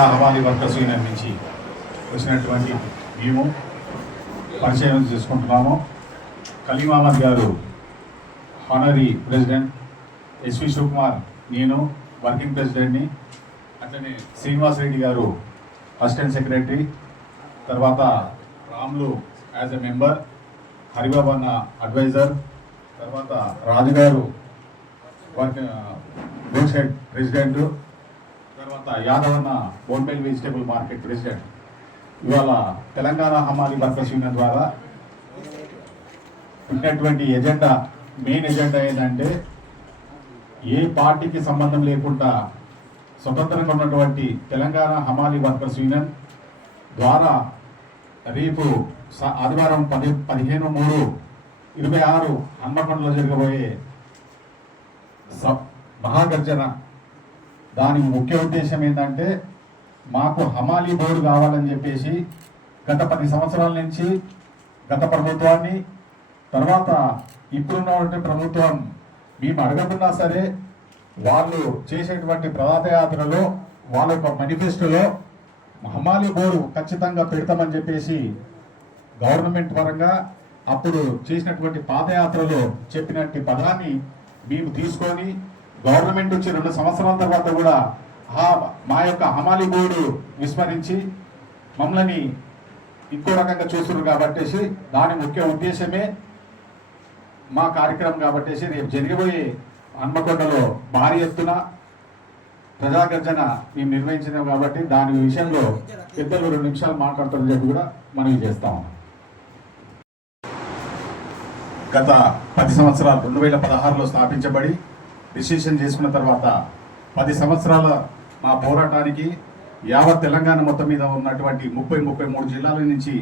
హమాలి workers union నుంచి వచ్చినటువంటి మేము పరిచయం చేసుకుంటున్నాము. కలీం అహ్మద్ గారు హానరీ ప్రెసిడెంట్, ఎస్వి శివకుమార్ నేను వర్కింగ్ ప్రెసిడెంట్ని, అట్లనే శ్రీనివాస్ రెడ్డి గారు అసిస్టెంట్ సెక్రటరీ, తర్వాత Ramulu as a member, Haribabu అన్న అడ్వైజర్, తర్వాత రాజు గారు రోడ్ సైడ్ ప్రెసిడెంట్, తర్వాత యాదవన్న బోన్బెల్ వెజిటేబుల్ మార్కెట్ ప్రెసిడెంట్. ఇవాళ తెలంగాణ హమాలి వర్కర్స్ యూనియన్ ద్వారా ఉన్నటువంటి ఎజెండా, మెయిన్ ఎజెండా ఏంటంటే ఏ పార్టీకి సంబంధం లేకుండా స్వతంత్రంగా ఉన్నటువంటి తెలంగాణ హమాలి వర్కర్స్ యూనియన్ ద్వారా రేపు ఆదివారం 15/3/26 హన్మకొండలో జరగబోయే మహాగర్జన. దాని ముఖ్య ఉద్దేశం ఏంటంటే మాకు హమాలి బోర్డు కావాలని చెప్పేసి గత 10 సంవత్సరాల నుంచి గత ప్రభుత్వాన్ని, తర్వాత ఇప్పుడున్నటువంటి ప్రభుత్వం మేము అడగకున్నా సరే వాళ్ళు చేసేటువంటి పాదయాత్రలో వాళ్ళ యొక్క మేనిఫెస్టోలో హమాలి బోర్డు ఖచ్చితంగా పెడతామని చెప్పేసి గవర్నమెంట్ పరంగా అప్పుడు చేసినటువంటి పాదయాత్రలో చెప్పినట్టు పదాన్ని మేము తీసుకొని గవర్నమెంట్ వచ్చి 2 సంవత్సరాల తర్వాత కూడా మా యొక్క హమాలి బోర్డు విస్మరించి మమ్మల్ని ఇంకో రకంగా చూస్తున్నారు కాబట్టి దాని ముఖ్య ఉద్దేశమే మా కార్యక్రమం కాబట్టి రేపు జరిగిపోయే హన్మకొండలో భారీ ఎత్తున ప్రజాగర్జన మేము నిర్వహించినాం కాబట్టి దాని విషయంలో పెద్దలు 2 నిమిషాలు మాట్లాడుతారని చెప్పి కూడా మనవి చేస్తాం. గత 10 సంవత్సరాలు 2016లో స్థాపించబడి రిజిస్ట్రేషన్ చేసుకున్న తర్వాత 10 సంవత్సరాల మా పోరాటానికి యావత్ తెలంగాణ మొత్తం మీద ఉన్నటువంటి 33 జిల్లాల నుంచి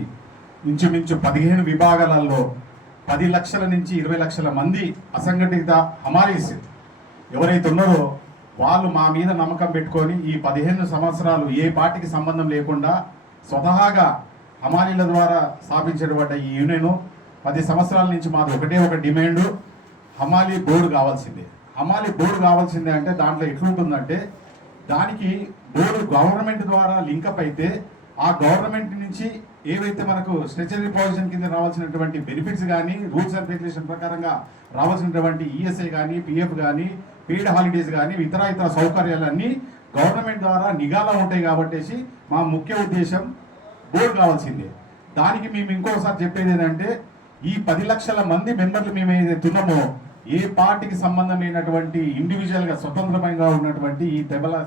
ఇంచుమించు 15 విభాగాలలో 10 లక్షల నుంచి 20 లక్షల మంది అసంఘటిత హమాలీస్ ఎవరైతే ఉన్నారో వాళ్ళు మా మీద నమ్మకం పెట్టుకొని ఈ 15 సంవత్సరాలు ఏ పార్టీకి సంబంధం లేకుండా స్వతహాగా హమాలీల ద్వారా స్థాపించబడ్డ ఈ యూనియన్ 10 సంవత్సరాల నుంచి మాది ఒకటే ఒక డిమాండ్, హమాలి బోర్డు కావాల్సిందే. హమాలి బోర్డు కావాల్సిందే అంటే దాంట్లో ఎట్లుంటుందంటే దానికి బోర్డు గవర్నమెంట్ ద్వారా లింకప్ అయితే ఆ గవర్నమెంట్ నుంచి ఏవైతే మనకు స్ట్రక్చరల్ పొజిషన్ కింద రావాల్సినటువంటి బెనిఫిట్స్ కానీ, రూల్స్ అండ్ రెగ్యులేషన్ ప్రకారంగా రావాల్సినటువంటి ఈఎస్ఐ కానీ, పిఎఫ్ కానీ, పెయిడ్ హాలిడేస్ కానీ, ఇతర సౌకర్యాలన్నీ గవర్నమెంట్ ద్వారా నిఘాలో ఉంటాయి కాబట్టి మా ముఖ్య ఉద్దేశం బోర్డు కావాల్సిందే. దానికి మేము ఇంకోసారి చెప్పేది ఏంటంటే ఈ 10 లక్షల మంది మెంబర్లు మేము ఏదైతే ఉన్నామో ఏ పార్టీకి సంబంధం లేనటువంటి ఇండివిజువల్గా స్వతంత్రంగా ఉన్నటువంటి ఈ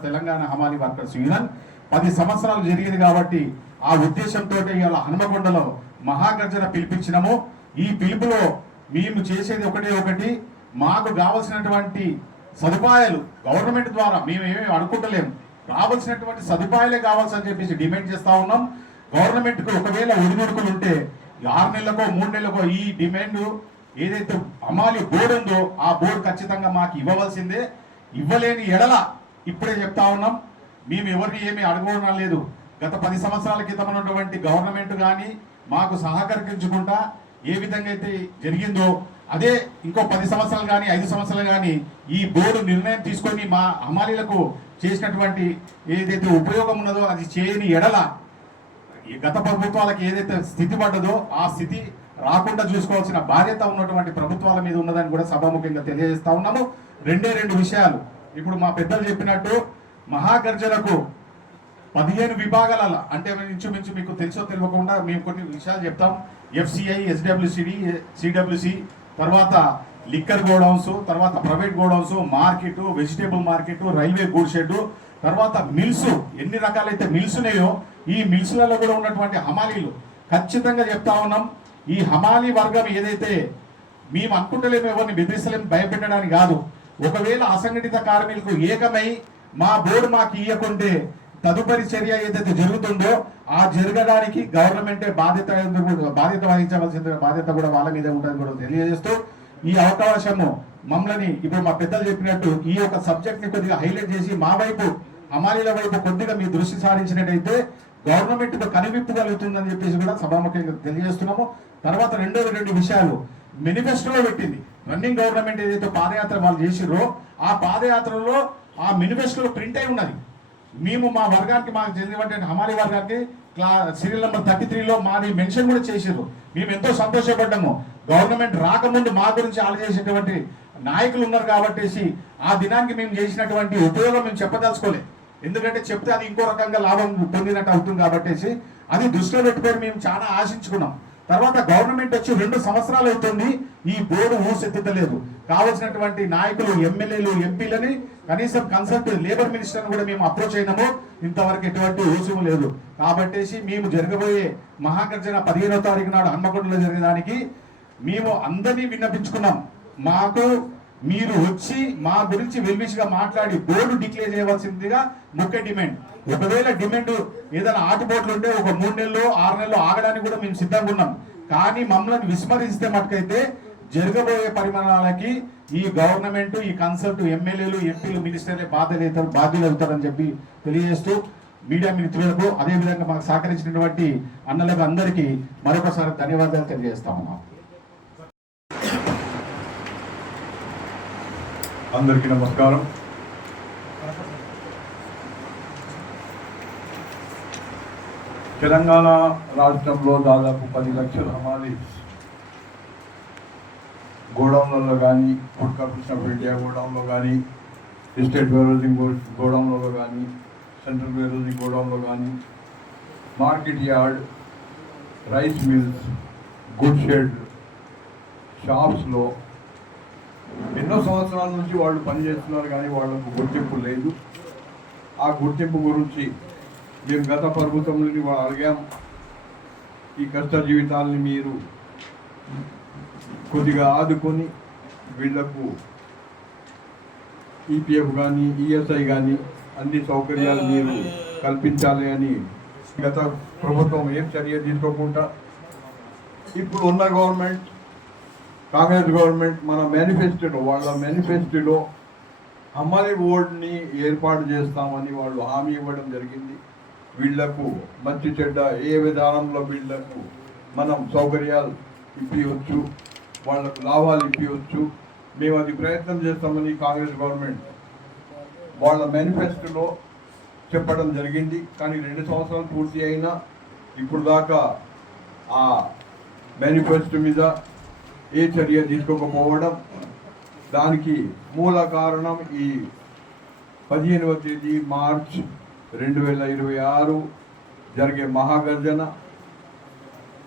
తెలంగాణ హమాలి వర్కర్స్ యూనియన్ 10 సంవత్సరాలు జరిగేది కాబట్టి ఆ ఉద్దేశంతో ఇవాళ హన్మకొండలో మహాగర్జన పిలిపించినాము. ఈ పిలుపులో మేము చేసేది ఒకటి, మాకు కావలసినటువంటి సదుపాయాలు గవర్నమెంట్ ద్వారా మేము ఏమేమి అనుకుంటలేము, రావాల్సినటువంటి సదుపాయాలే కావాల్సని చెప్పేసి డిమాండ్ చేస్తూ ఉన్నాం. గవర్నమెంట్కు ఒకవేళ ఒడిదుడుకులు ఉంటే 6 నెలలకో 3 నెలలకో ఈ డిమాండ్ ఏదైతే హమాలి బోర్డు ఉందో ఆ బోర్డు ఖచ్చితంగా మాకు ఇవ్వవలసిందే. ఇవ్వలేని ఎడల ఇప్పుడే చెప్తా ఉన్నాం, మేము ఎవరిని ఏమీ అడగడం లేదు. గత 10 సంవత్సరాల క్రితం ఉన్నటువంటి గవర్నమెంట్ కానీ మాకు సహకరించుకుంటా ఏ విధంగా అయితే జరిగిందో అదే ఇంకో 10 సంవత్సరాలు కానీ 5 సంవత్సరాలు కానీ ఈ బోర్డు నిర్ణయం తీసుకొని మా హమాలీలకు చేసినటువంటి ఏదైతే ఉపయోగం ఉన్నదో అది చేయని ఎడల గత ప్రభుత్వాలకు ఏదైతే స్థితి పడ్డదో ఆ స్థితి రాకుండా చూసుకోవాల్సిన బాధ్యత ఉన్నటువంటి ప్రభుత్వాల మీద ఉన్నదని కూడా సభాముఖంగా తెలియజేస్తా ఉన్నాము. 2 విషయాలు ఇప్పుడు మా పెద్దలు చెప్పినట్టు మహాగర్జనకు 15 విభాగాల అంటే ఇంచుమించు మీకు తెలుసో తెలియకుండా మేము కొన్ని విషయాలు చెప్తాం. ఎఫ్సిఐ, ఎస్డబ్ల్యూసిడి, సిడబ్ల్యూసి, తర్వాత లిక్కర్ గోడౌన్స్, తర్వాత private godowns, market, vegetable market, railway good shed, తర్వాత మిల్స్, ఎన్ని రకాలైతే మిల్స్ ఉన్నాయో ఈ మిల్స్లలో కూడా ఉన్నటువంటి హమాలీలు ఖచ్చితంగా చెప్తా ఉన్నాం. ఈ హమాలీ వర్గం ఏదైతే మేము అనుకుంటలేము, ఎవరిని బెదిరిస్తలేము, భయపెట్టడానికి కాదు. ఒకవేళ అసంఘటిత కార్మికులకు ఏకమై మా బోర్డు మాకు ఇవ్వకుంటే తదుపరి చర్య ఏదైతే జరుగుతుందో ఆ జరగడానికి గవర్నమెంటే బాధ్యత వహించవలసిన బాధ్యత కూడా వాళ్ళ మీద ఉంటుంది కూడా తెలియజేస్తూ ఈ అవకాశము మమ్మల్ని ఇప్పుడు మా పెద్దలు చెప్పినట్టు ఈ యొక్క సబ్జెక్ట్ ని కొద్దిగా హైలైట్ చేసి మా వైపు హమాలీల వైపు కొద్దిగా మీ దృష్టి సారించినట్టయితే గవర్నమెంట్ కనువిప్పు కలుగుతుందని చెప్పేసి కూడా సభాముఖంగా తెలియజేస్తున్నాము. తర్వాత 2 విషయాలు మేనిఫెస్టోలో పెట్టింది. రన్నింగ్ గవర్నమెంట్ ఏదైతే పాదయాత్ర వాళ్ళు చేసిరో ఆ పాదయాత్రలో ఆ మేనిఫెస్టోలో ప్రింట్ అయి ఉన్నది. మేము మా వర్గానికి మాకు చెందినటువంటి హమాలి వర్గానికి సీరియల్ నెంబర్ 33లో మాది మెన్షన్ కూడా చేసారు. మేము ఎంతో సంతోషపడ్డాము. గవర్నమెంట్ రాకముందు మా గురించి ఆలోచించేటువంటి నాయకులు ఉన్నారు కాబట్టి ఆ దినానికి మేము చేసినటువంటి ఉపయోగం మేము చెప్పదలుచుకోలేదు. ఎందుకంటే చెప్తే అది ఇంకో రకంగా లాభం పొందినట్టు అవుతుంది కాబట్టి అది దృష్టిలో పెట్టుకొని మేము చాలా ఆశించుకున్నాం. తర్వాత గవర్నమెంట్ వచ్చి 2 సంవత్సరాలు అవుతుంది, ఈ బోర్డు ఊసెత్తుతలేదు. కావాల్సినటువంటి నాయకులు, ఎమ్మెల్యేలు, ఎంపీలని కనీసం కన్సల్ట్ లేబర్ మినిస్టర్ని కూడా మేము అప్రోచ్ అయినాము. ఇంతవరకు ఎటువంటి ఊసుము లేదు. కాబట్టి మేము జరగబోయే మహాగర్జన 15వ తారీఖు నాడు హన్మకొండలో జరిగేదానికి మేము అందరినీ విన్నపించుకున్నాం. మాకు మీరు వచ్చి మా గురించి వెల్విష్గా మాట్లాడి బోర్డు డిక్లేర్ చేయవలసిందిగా ముఖ్య డిమాండ్. ఒకవేళ డిమాండ్ ఏదైనా ఆటుపోట్లు ఉంటే ఒక 3 నెలలు 6 నెలలు ఆగడానికి కూడా మేము సిద్ధంగా ఉన్నాం. కానీ మమ్మల్ని విస్మరిస్తే మటుకైతే జరగబోయే పరిమాణాలకి ఈ గవర్నమెంట్, ఈ కన్సల్ట్, ఎమ్మెల్యేలు, ఎంపీలు, మినిస్టర్లే బాధ్యులు అవుతారని చెప్పి తెలియజేస్తూ మీడియా మిత్రులకు అదేవిధంగా మాకు సహకరించినటువంటి అన్నలకు అందరికీ మరొకసారి ధన్యవాదాలు తెలియజేస్తా ఉన్నాం. అందరికీ నమస్కారం. తెలంగాణ రాష్ట్రంలో దాదాపు 10 లక్షల హమాలి గోడౌన్లలో కానీ, పుట్కా కృష్ణపేట గోడౌన్లో కానీ, ఎస్టేట్ వేరోజింగ్ గోడౌన్లలో కానీ, సెంట్రల్ వేరోజింగ్ గోడౌన్లో కానీ, market yard, rice mills, good shed, షాప్స్లో ఎన్నో సంవత్సరాల నుంచి వాళ్ళు పనిచేస్తున్నారు. కానీ వాళ్ళకు గుర్తింపు లేదు. ఆ గుర్తింపు గురించి మేము గత ప్రభుత్వం నుండి వాళ్ళు అడిగాం. ఈ కష్ట జీవితాలని మీరు కొద్దిగా ఆదుకొని వీళ్లకు ఈపీఎఫ్ కానీ, ఈఎస్ఐ కానీ అన్ని సౌకర్యాలు మీరు కల్పించాలి అని గత ప్రభుత్వం ఏం చర్య తీసుకోకుండా ఇప్పుడు ఉన్న గవర్నమెంట్, కాంగ్రెస్ గవర్నమెంట్ మన వాళ్ళ మేనిఫెస్టోలో హమాలి బోర్డుని ఏర్పాటు చేస్తామని వాళ్ళు హామీ ఇవ్వడం జరిగింది. వీళ్లకు మంచి చెడ్డ ఏ విధానంలో వీళ్లకు మనం సౌకర్యాలు ఇప్పించవచ్చు, వాళ్లకు లాభాలు ఇప్పించవచ్చు, మేము అది ప్రయత్నం చేస్తామని కాంగ్రెస్ గవర్నమెంట్ వాళ్ళ మేనిఫెస్టోలో చెప్పడం జరిగింది. కానీ 2 సంవత్సరాలు పూర్తి అయినా ఇప్పుడు దాకా ఆ మేనిఫెస్టో మీద ఏ చర్య తీసుకోకపోవడం, దానికి మూల కారణం ఈ 15వ తేదీ మార్చ్ 2026 జరిగే మహాగర్జన.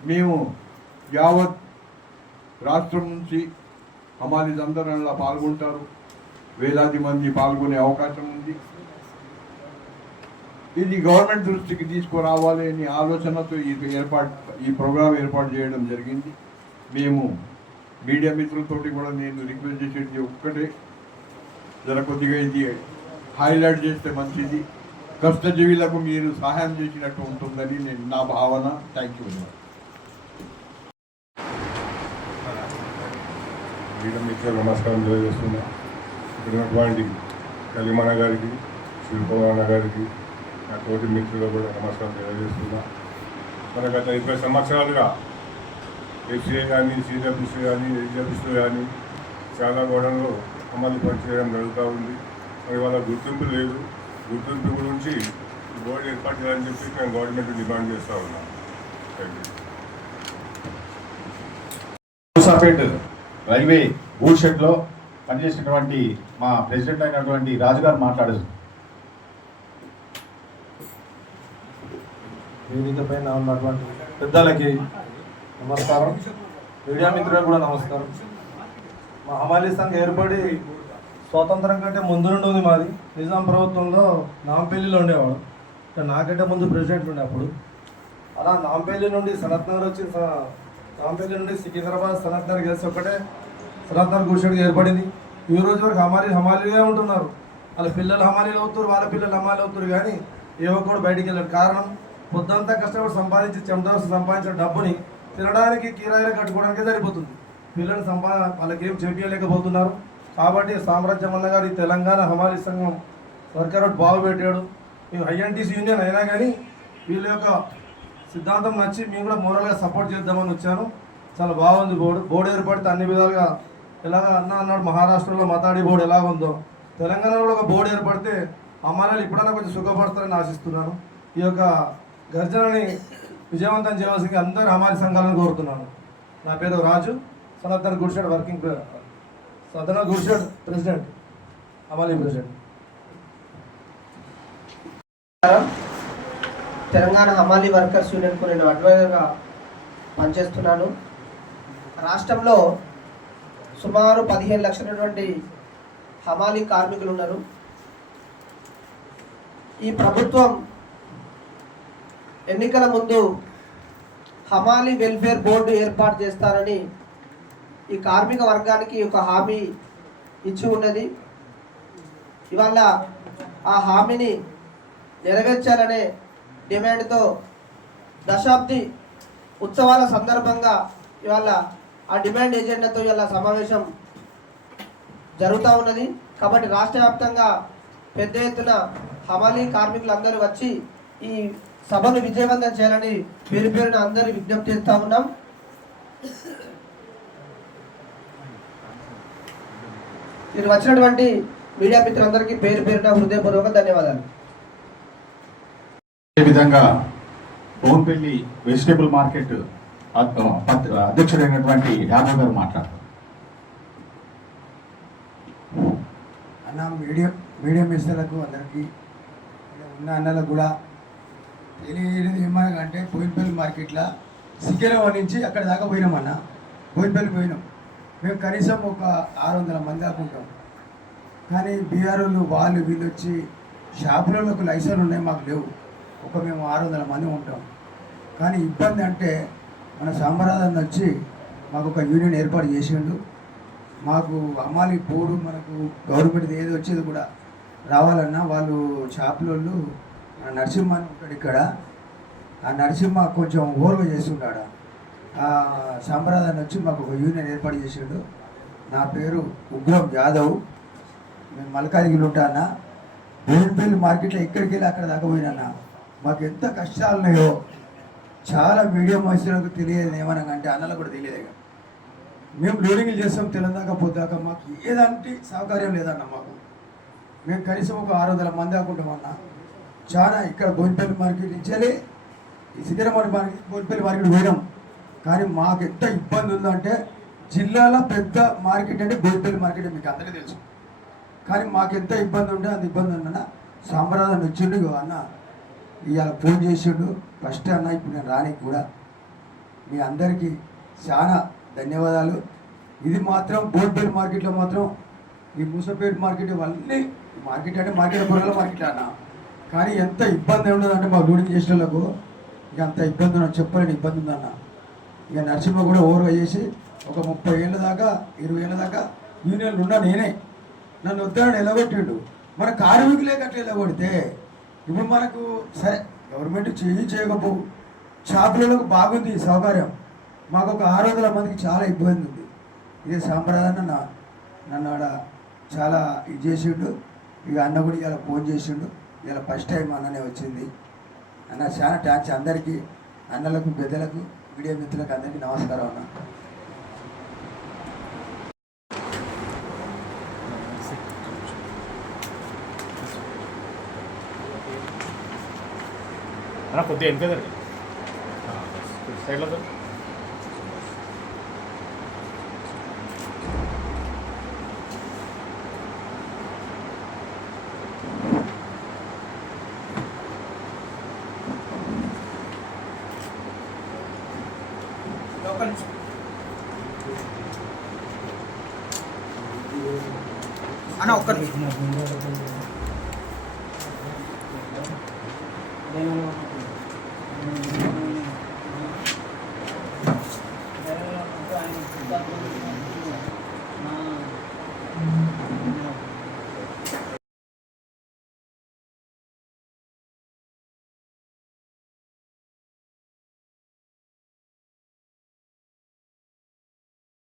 మేము యావత్ రాష్ట్రం నుంచి హమాలీస్ అందరూ పాల్గొంటారు. వేలాది మంది పాల్గొనే అవకాశం ఉంది. ఇది గవర్నమెంట్ దృష్టికి తీసుకురావాలి అనే ఆలోచనతో ఈ ప్రోగ్రాం ఏర్పాటు చేయడం జరిగింది. మేము మీడియా మిత్రులతోటి కూడా నేను రిక్వెస్ట్ చేసేది ఒక్కటే, జర కొద్దిగా ఇది హైలైట్ చేస్తే మంచిది. కష్టజీవులకు మీరు సహాయం చేసినట్టు ఉంటుందని నా భావన. Thank you very much. Media మిత్రులకు నమస్కారం తెలియజేస్తున్నా. ఇక్కడ ఉన్నటువంటి కలిమన్న గారికి, శిల్పవన్న గారికి, నా తోటి మిత్రులకు కూడా నమస్కారం తెలియజేస్తున్నా. మన గత 20 సంవత్సరాలుగా ఎఫ్సీఏ కానీ, సిడబ్ల్యూసీ కానీ, హెచ్డబ్ల్యూసీ కానీ చాలా గోడల్లో అమలు పనిచేయడం జరుగుతూ ఉంది. మరి వాళ్ళ గుర్తింపు లేదు. గుర్తింపు గురించి బోర్డు ఏర్పాటు చేయాలని చెప్పి మేము గవర్నమెంట్ డిమాండ్ చేస్తూ ఉన్నాం. మూసాపేట్ రైల్వే గూడ్ షెడ్లో పనిచేసినటువంటి మా ప్రెసిడెంట్ అయినటువంటి రాజుగారు మాట్లాడారు. వేదిక పైన ఉన్నటువంటి పెద్దలకి నమస్కారం, మీడియా మిత్రులకు కూడా నమస్కారం. మా హమాలీ సంఘం ఏర్పడి స్వాతంత్రం కంటే ముందు నుండి ఉంది మాది. నిజాం ప్రభుత్వంలో నాంపల్లిలో ఉండేవాడు. నాకంటే ముందు ప్రెసిడెంట్ ఉండే అప్పుడు. అలా నాంపల్లి నుండి సనత్ నగర్ వచ్చి, నాంపల్లి నుండి సికింద్రాబాద్ సనత్ నగర్ కలిసి ఒకటే సనత్ నగర్ గుడిషెడ్గా ఏర్పడింది. ఈ రోజు వరకు హమాలీగా ఉంటున్నారు. వాళ్ళ పిల్లలు హమాలీలు అవుతారు, వాళ్ళ పిల్లలు హమాలీలు అవుతారు. కానీ ఏ ఒక్కడు బయటికి వెళ్ళారు. కారణం పొద్దంతా కష్టపడి సంపాదించి చెమట సంపాదించిన డబ్బుని తినడానికి, కిరాయిలు కట్టుకోవడానికే సరిపోతుంది. పిల్లలు వాళ్ళకేం చేపించలేకపోతున్నారు. కాబట్టి సామ్రాజ్యం అన్న గారు ఈ తెలంగాణ హమాలీ సంఘం వర్కర్ బాగుపెట్టాడు. మేము ఐఎన్టీసీ యూనియన్ అయినా కానీ వీళ్ళ యొక్క సిద్ధాంతం నచ్చి మేము కూడా మోరల్గా సపోర్ట్ చేద్దామని వచ్చాను. చాలా బాగుంది బోర్డు ఏర్పడితే అన్ని విధాలుగా ఎలాగ అన్నాడు మహారాష్ట్రలో మతాడి బోర్డు ఎలాగుందో తెలంగాణలో కూడా ఒక బోర్డు ఏర్పడితే అమ్మానాలు ఇప్పుడన్నా కొంచెం సుఖపడతారని ఆశిస్తున్నాను. ఈ యొక్క గర్జనని విజయవంతం చేయవలసింది అందరు హమాలి సంఘాలను కోరుతున్నాను. నా పేరు రాజు, సనాతన గుడిషెడ్ సనాతన గుడిషెడ్ ప్రెసిడెంట్, హమాలి ప్రెసిడెంట్. తెలంగాణ హమాలి వర్కర్స్ యూనియన్కు నేను అడ్వైజర్గా పనిచేస్తున్నాను. రాష్ట్రంలో సుమారు 15 లక్షలటువంటి హమాలి కార్మికులు ఉన్నారు. ఈ ప్రభుత్వం ఎన్నికల ముందు హమాలి వెల్ఫేర్ బోర్డు ఏర్పాటు చేస్తారని ఈ కార్మిక వర్గానికి ఒక హామీ ఇచ్చి ఉన్నది. ఇవాళ ఆ హామీని నెరవేర్చాలనే డిమాండ్తో దశాబ్ది ఉత్సవాల సందర్భంగా ఇవాళ ఆ డిమాండ్ ఎజెండాతో ఇవాళ సమావేశం జరుగుతూ ఉన్నది. కాబట్టి రాష్ట్ర వ్యాప్తంగా పెద్ద ఎత్తున హమాలి కార్మికులందరూ వచ్చి ఈ సభను విజయవంతం చేయాలని పేరు పేరున అందరూ విజ్ఞప్తి చేస్తూ ఉన్నాం. మీరు వచ్చినటువంటి మీడియా మిత్రులందరికీ పేరు పేరున హృదయపూర్వక ధన్యవాదాలు. అదేవిధంగా బోన్పల్లి వెజిటేబుల్ మార్కెట్ అధ్యక్షుడైనటువంటి యాదవ్ గారు మాట్లాడతారు. అన్న మీడియం మిస్టర్లకు అందరికీ ఉన్న అన్నలకు కూడా తెలియదు ఏమనకంటే బోయినపల్లి మార్కెట్లో సికింద్రాబాద్ నుంచి అక్కడ దాకా పోయినామన్న. బోయినపల్లి పోయినాం మేము, కనీసం ఒక 600 మంది దాకా ఉంటాం. కానీ బీఆర్ఓలు వాళ్ళు వీళ్ళు వచ్చి షాపులలో ఒక లైసెన్స్ ఉన్నాయి, మాకు లేవు. మేము 600 మంది ఉంటాం. కానీ ఇబ్బంది అంటే మన సాంబరాధన్ వచ్చి మాకు ఒక యూనియన్ ఏర్పాటు చేసిండు. మాకు అమ్మాలి పోడు మనకు గవర్నమెంట్ ఏది వచ్చేది కూడా రావాలన్నా వాళ్ళు షాపులోళ్ళు నరసింహ అని ఉంటాడు ఇక్కడ. ఆ నరసింహ కొంచెం ఓవర్గా చేస్తుంటాడు. ఆ సాంబరాధన్ వచ్చి మాకు ఒక యూనియన్ ఏర్పాటు చేసిండు. నా పేరు ఉగ్రం యాదవ్, మేము మల్కాజిగిరి ఉంటానా. బోయినపల్లి మార్కెట్లో ఎక్కడికి వెళ్ళి అక్కడ దాకా పోయినా. మాకు ఎంత కష్టాలు ఉన్నాయో చాలా మీడియం వయసులకు తెలియదు. ఏమనకంటే అన్నలకు కూడా తెలియదు. మేము లోడింగ్లు చేస్తాం తెలంగాణ పోతాక, మాకు ఏదంటే సౌకర్యం లేదన్న. మాకు మేము కనీసం ఒక 600 మంది ఆకుంటామన్నా. చాలా ఇక్కడ బోయినపల్లి మార్కెట్ నుంచి ఈ సికింద్రాబాద్ మార్కెట్ బోయినపల్లి మార్కెట్ పోయినాం. కానీ మాకు ఎంత ఇబ్బంది ఉందంటే జిల్లాలో పెద్ద మార్కెట్ అంటే బోయినపల్లి మార్కెట్ మీకు అందరికీ తెలుసు. కానీ మాకు ఎంత ఇబ్బంది ఉంటే అంత ఇబ్బంది ఉందన్న. సాంబరాధన్ వచ్చిండు అన్న, ఇవాళ ఫోన్ చేసిండు ఫస్ట్ అన్న. ఇప్పుడు నేను రానికి కూడా మీ అందరికీ చాలా ధన్యవాదాలు. ఇది మాత్రం బోయినపల్లి మార్కెట్లో మాత్రం ఈ మూసపేట మార్కెట్ వల్లే మార్కెట్ అంటే మార్కెట్ పొరల మార్కెట్ అన్న. కానీ ఎంత ఇబ్బంది ఉండదంటే మా లోడింగ్ చేసిన వాళ్ళకు ఇక అంత ఇబ్బంది ఉన్నా చెప్పలేని ఇబ్బంది ఉందన్న. ఇక నరసింహ కూడా ఓవర్గా చేసి ఒక 30 ఏళ్ళ దాకా 20 ఏళ్ళ దాకా యూనియన్లు ఉన్నా నేనే. నన్ను వద్దాడు ఎలగొట్టిండు. మన కార్మికులే కట్ట ఎలగొడితే ఇప్పుడు మనకు సరే గవర్నమెంట్ చేయకపోవు, షాపులకు బాగుంది సౌకర్యం. మాకు ఒక 600 మందికి చాలా ఇబ్బంది ఉంది. ఇదే సాంప్రదాయాన్ని నన్ను ఆడ చాలా ఇది చేసిండు. ఇక అన్న కూడా ఇలా ఫోన్ చేసిండు. ఇలా ఫస్ట్ టైం అన్ననే వచ్చింది. అన్న చాలా థ్యాంక్స్ అందరికీ, అన్నలకు పెద్దలకు మీడియా మిత్రులకు అందరికీ నమస్కారం అన్న. కొద్దిగా ఎంపేదారు సైడ్లో సార్. అన్న ఒక్క నేను